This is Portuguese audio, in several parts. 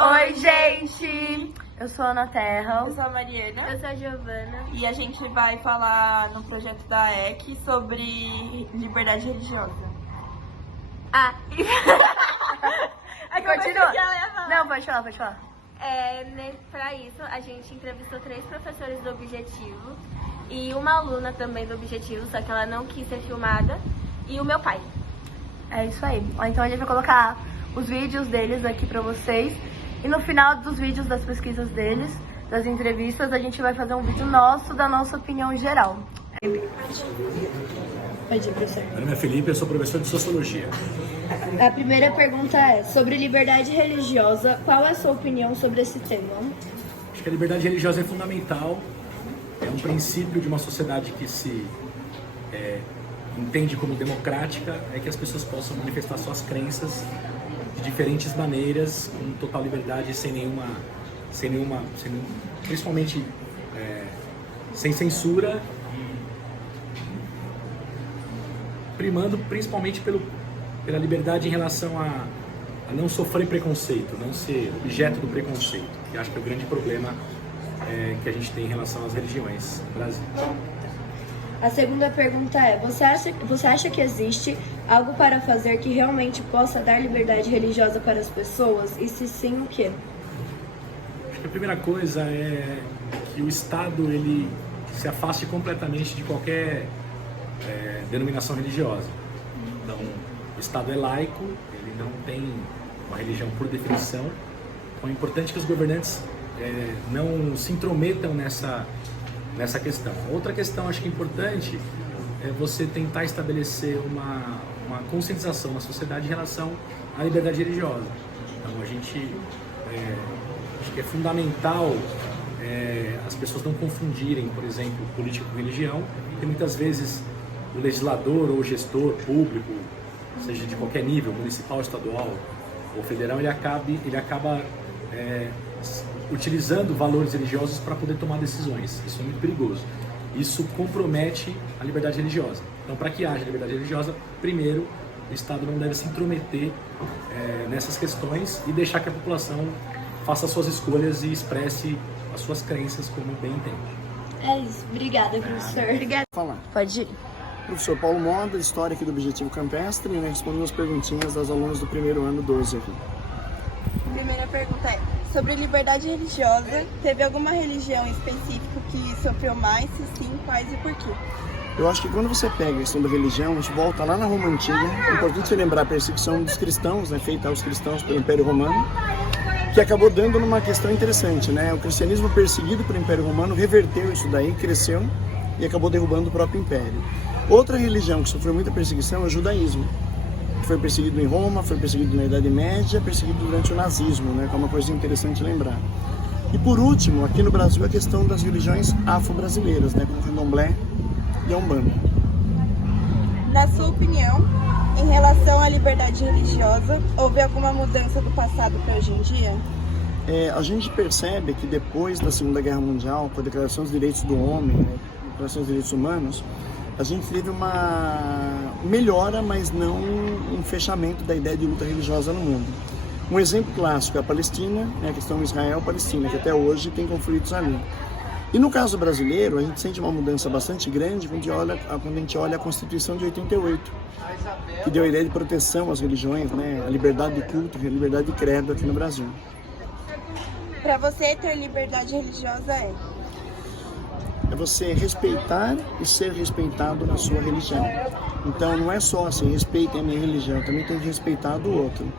Oi, gente! Eu sou a Ana Terra. Eu sou a Mariana. Eu sou a Giovana. E a gente vai falar no projeto da EC sobre liberdade religiosa. Ah, É que eu pensei Continua. que ela ia falar. Não, pode falar. pra isso, a gente entrevistou 3 professores do Objetivo e uma aluna também do Objetivo, só que ela não quis ser filmada, e o meu pai. É isso aí. Então a gente vai colocar os vídeos deles aqui pra vocês. E no final dos vídeos das pesquisas deles, das entrevistas, a gente vai fazer um vídeo nosso, da nossa opinião geral. Pode ir, professor. Meu nome é Felipe, eu sou professor de Sociologia. A primeira pergunta é, sobre liberdade religiosa, qual é a sua opinião sobre esse tema? Acho que a liberdade religiosa é fundamental, é um princípio de uma sociedade que se entende como democrática, é que as pessoas possam manifestar suas crenças de diferentes maneiras, com total liberdade, principalmente sem censura, primando principalmente pela liberdade em relação a não sofrer preconceito, não ser objeto do preconceito, que acho que é o grande problema que a gente tem em relação às religiões no Brasil. A segunda pergunta é, você acha que existe algo para fazer que realmente possa dar liberdade religiosa para as pessoas? E se sim, o quê? Acho que a primeira coisa é que o Estado ele se afaste completamente de qualquer denominação religiosa. Então, o Estado é laico, ele não tem uma religião por definição. Então é importante que os governantes não se intrometam nessa questão. Outra questão, acho que importante, é você tentar estabelecer uma conscientização na sociedade em relação à liberdade religiosa. Então a gente acho que é fundamental as pessoas não confundirem, por exemplo, política com religião, porque muitas vezes o legislador ou o gestor público, seja de qualquer nível, municipal, estadual ou federal, ele acaba utilizando valores religiosos para poder tomar decisões. Isso é muito perigoso. Isso compromete a liberdade religiosa. Então, para que haja liberdade religiosa, primeiro, o Estado não deve se intrometer nessas questões e deixar que a população faça as suas escolhas e expresse as suas crenças como bem entende. É isso. Obrigada, professor. Obrigada. Falar. Pode ir. Professor Paulo Moda, História aqui do Objetivo Campestre, né, respondendo as perguntinhas das alunas do primeiro ano 12 aqui. Primeira pergunta é, sobre liberdade religiosa, teve alguma religião específica que sofreu mais? Se sim, quais e por quê? Eu acho que quando você pega a questão da religião, a gente volta lá na Roma Antiga. É importante você lembrar a perseguição dos cristãos, né, feita aos cristãos pelo Império Romano, que acabou dando numa questão interessante, né? O cristianismo perseguido pelo Império Romano reverteu isso daí, cresceu e acabou derrubando o próprio Império. Outra religião que sofreu muita perseguição é o judaísmo. Foi perseguido em Roma, foi perseguido na Idade Média, perseguido durante o nazismo, né? Que é uma coisa interessante lembrar. E por último, aqui no Brasil, a questão das religiões afro-brasileiras, né? Como o candomblé e a Umbanda. Na sua opinião, em relação à liberdade religiosa, houve alguma mudança do passado para hoje em dia? A gente percebe que depois da Segunda Guerra Mundial, com a Declaração dos Direitos do Homem, né? A Declaração dos Direitos Humanos, a gente teve uma melhora, mas não um fechamento da ideia de luta religiosa no mundo. Um exemplo clássico é a Palestina, né, a questão Israel-Palestina, que até hoje tem conflitos ali. E no caso brasileiro, a gente sente uma mudança bastante grande quando a gente olha a Constituição de 88, que deu a ideia de proteção às religiões, né, a liberdade de culto e a liberdade de credo aqui no Brasil. Para você, ter liberdade religiosa é você respeitar e ser respeitado na sua religião. Então não é só assim, respeitem a minha religião, também tem que respeitar a do outro.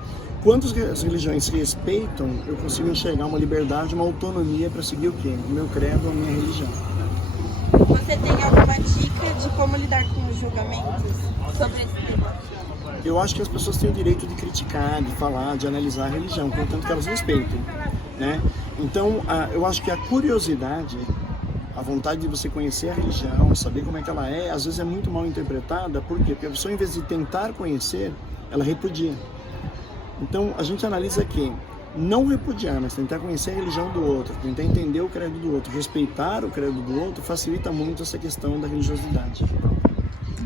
Quando as religiões se respeitam, eu consigo enxergar uma liberdade, uma autonomia para seguir o quê? O meu credo, a minha religião. Você tem alguma dica de como lidar com os julgamentos sobre esse tema? Eu acho que as pessoas têm o direito de criticar, de falar, de analisar a religião, contanto que elas respeitem, né? Então, eu acho que a curiosidade, a vontade de você conhecer a religião, saber como é que ela é, às vezes é muito mal interpretada. Por quê? Porque a pessoa, em vez de tentar conhecer, ela repudia. Então, a gente analisa que não repudiar, mas tentar conhecer a religião do outro, tentar entender o credo do outro, respeitar o credo do outro, facilita muito essa questão da religiosidade.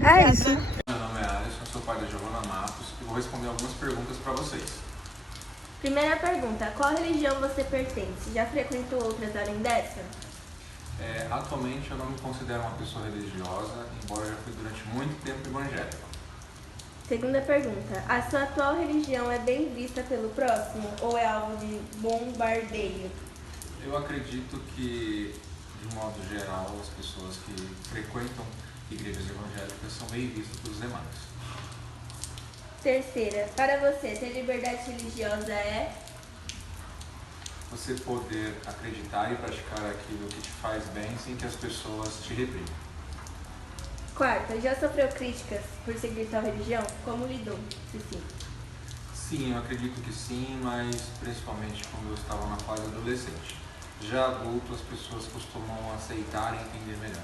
É isso. Meu nome é Alisson, sou pai da Giovana Matos e vou responder algumas perguntas para vocês. Primeira pergunta, qual religião você pertence? Já frequentou outras além dessa? Atualmente eu não me considero uma pessoa religiosa, embora já fui durante muito tempo evangélico. Segunda pergunta, a sua atual religião é bem vista pelo próximo ou é alvo de bombardeio? Eu acredito que, de modo geral, as pessoas que frequentam igrejas evangélicas são bem vistas pelos demais. Terceira, para você, ter liberdade religiosa é? Você poder acreditar e praticar aquilo que te faz bem sem que as pessoas te reprimam. Quarta, já sofreu críticas por seguir tal religião? Como lidou? Se sim. Sim, eu acredito que sim, mas principalmente quando eu estava na fase adolescente. Já adulto, as pessoas costumam aceitar e entender melhor.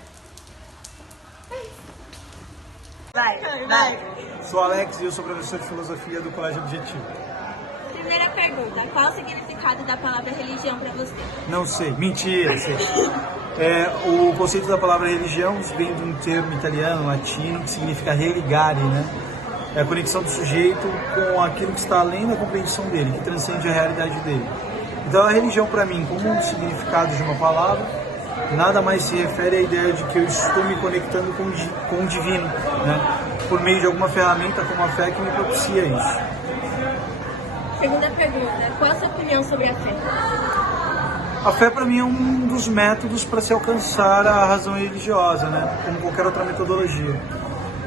Vai. Sou Alex e eu sou professor de filosofia do Colégio Objetivo. Primeira pergunta, qual o significado da palavra religião para você? Não sei, mentira, sei. O conceito da palavra religião vem de um termo italiano, latino, que significa religare, né? É a conexão do sujeito com aquilo que está além da compreensão dele, que transcende a realidade dele. Então a religião para mim, como um significado de uma palavra, nada mais se refere à ideia de que eu estou me conectando com o divino, né? Por meio de alguma ferramenta como a fé que me propicia isso. Segunda pergunta, qual a sua opinião sobre a fé? A fé para mim é um dos métodos para se alcançar a razão religiosa, né? Como qualquer outra metodologia.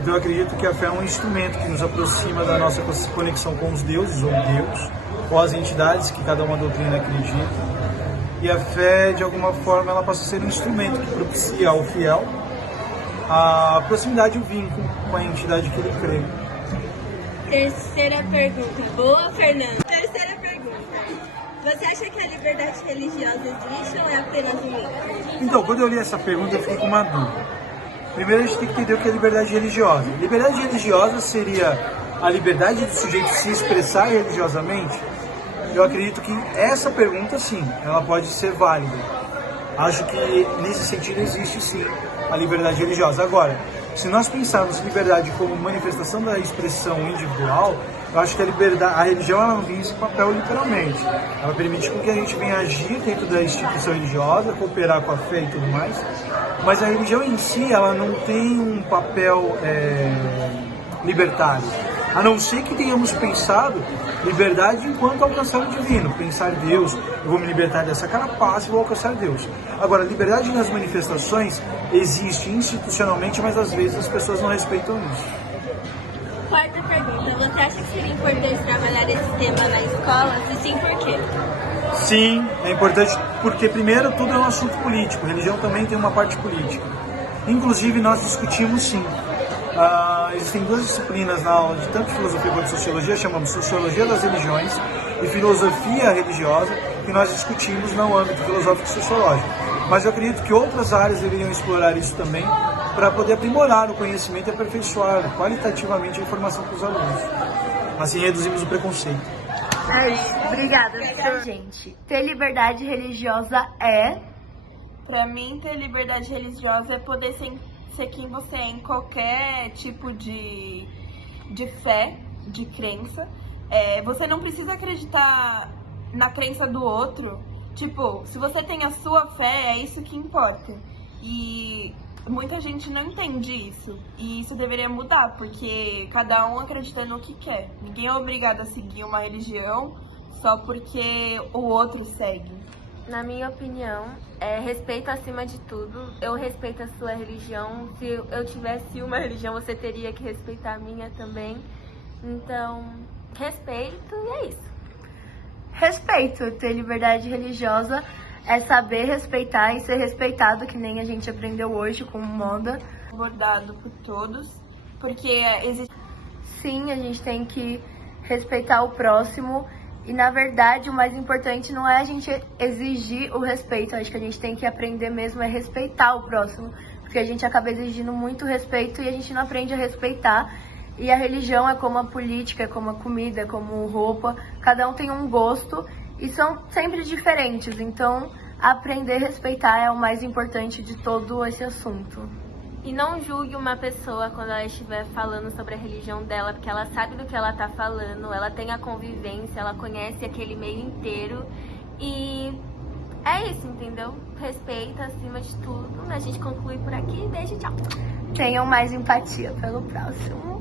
Então eu acredito que a fé é um instrumento que nos aproxima da nossa conexão com os deuses, ou Deus, ou as entidades que cada uma doutrina acredita. E a fé, de alguma forma, ela passa a ser um instrumento que propicia ao fiel a proximidade e o vínculo com a entidade que ele crê. Terceira pergunta. Boa, Fernanda. Terceira pergunta. Você acha que a liberdade religiosa existe ou é apenas um mito? Então, quando eu li essa pergunta, eu fiquei com uma dúvida. Primeiro, a gente tem que entender o que é liberdade religiosa. Liberdade religiosa seria a liberdade do sujeito se expressar religiosamente? Eu acredito que essa pergunta, sim, ela pode ser válida. Acho que, nesse sentido, existe, sim, a liberdade religiosa. Agora, se nós pensarmos liberdade como manifestação da expressão individual, eu acho que a religião ela não tem esse papel literalmente. Ela permite com que a gente venha agir dentro da instituição religiosa, cooperar com a fé e tudo mais, mas a religião em si ela não tem um papel libertário. A não ser que tenhamos pensado liberdade enquanto alcançar o divino, pensar Deus, eu vou me libertar dessa carapaça e vou alcançar Deus. Agora, liberdade nas manifestações existe institucionalmente, mas às vezes as pessoas não respeitam isso. Quarta pergunta, você acha que seria importante trabalhar esse tema na escola? Se sim, por quê? Sim, é importante porque, primeiro, tudo é um assunto político, religião também tem uma parte política. Inclusive, nós discutimos, sim. Existem duas disciplinas na aula de tanto filosofia quanto sociologia, chamamos Sociologia das Religiões e Filosofia Religiosa, que nós discutimos no âmbito filosófico e sociológico. Mas eu acredito que outras áreas deveriam explorar isso também para poder aprimorar o conhecimento e aperfeiçoar qualitativamente a informação para os alunos. Assim reduzimos o preconceito. É isso. Obrigada, gente. Ter liberdade religiosa é... Pra mim, ter liberdade religiosa é poder ser quem você é em qualquer tipo de fé, de crença. Você não precisa acreditar na crença do outro. Tipo, se você tem a sua fé, é isso que importa. E muita gente não entende isso. E isso deveria mudar, porque cada um acredita no que quer. Ninguém é obrigado a seguir uma religião só porque o outro segue. Na minha opinião, respeito acima de tudo. Eu respeito a sua religião. Se eu tivesse uma religião, você teria que respeitar a minha também. Então, respeito e é isso. Respeito. Ter liberdade religiosa é saber respeitar e ser respeitado, que nem a gente aprendeu hoje com moda. Abordado por todos, porque existe... Sim, a gente tem que respeitar o próximo. E, na verdade, o mais importante não é a gente exigir o respeito. Acho que a gente tem que aprender mesmo a respeitar o próximo. Porque a gente acaba exigindo muito respeito e a gente não aprende a respeitar. E a religião é como a política, é como a comida, é como roupa. Cada um tem um gosto e são sempre diferentes. Então, aprender a respeitar é o mais importante de todo esse assunto. E não julgue uma pessoa quando ela estiver falando sobre a religião dela, porque ela sabe do que ela tá falando, ela tem a convivência, ela conhece aquele meio inteiro. E é isso, entendeu? Respeita acima de tudo. A gente conclui por aqui. Beijo, tchau. Tenham mais empatia pelo próximo.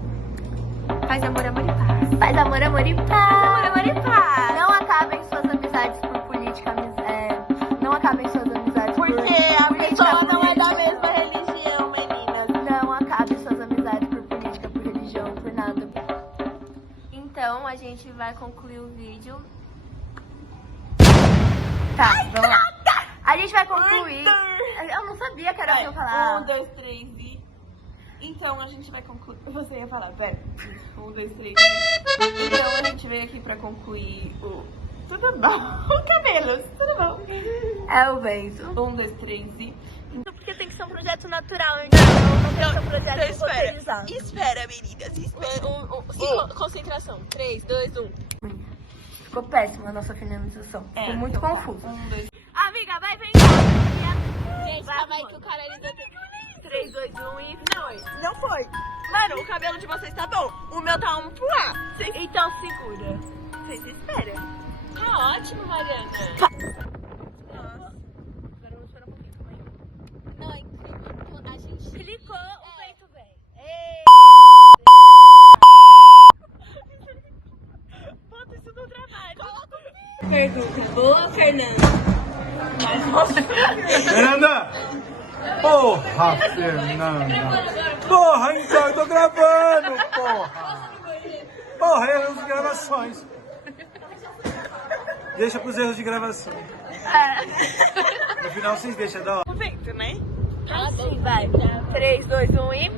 Faz amor, amor e paz. Faz amor, amor e paz. Amor, amor e paz. Não acabem suas amizades por política. Não acabem suas amizades Porque por a política pessoa não é da política. mesma religião, meninas. Não acabem suas amizades por política, por religião, por nada. Então, a gente vai concluir o vídeo. Tá, vamos lá. A gente vai concluir. Eu não sabia que era pra eu falar. 1, 2, 3 e... Então a gente vai concluir... Você ia falar, pera. 1, 2, 3 e... Então a gente veio aqui pra concluir o... Tudo bom? Cabelos, tudo bom? É o vento. 1, 2, 3 e... Porque tem que ser um projeto natural, então não tem que ser um projeto roteirizado. Espera, meninas, espera. Concentração. 3, 2, 1. Ficou péssima a nossa finalização. Ficou muito confuso. 1, 2, Amiga, vai vem embora. Gente, calma aí que o cara ele vai ter 3, 2, 1 e foi. Não foi. Mano, o cabelo de vocês tá bom. O meu tá um pro ar. Então segura. Vocês esperam. Tá ótimo, Mariana. Agora vamos esperar um pouquinho, calma aí. Não, é incrível. A gente clicou, o vento vem. Bota isso no trabalho. Pergunta boa, Fernanda. Fernanda! Porra, Fernanda! Porra, então, eu tô gravando, porra! Porra, erros de gravações. Deixa pros erros de gravação. No final vocês deixam da hora. O vento, né? Assim, vai. 3, 2, 1 e...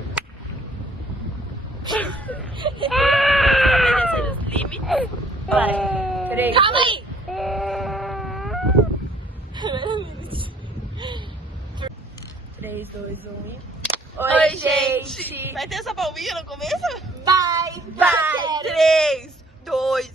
Estabelecer os limites. Vai. 3. Calma aí. 3, 2, 1 e... Oi, gente! Vai ter essa palminha no começo? Vai! 3, 2,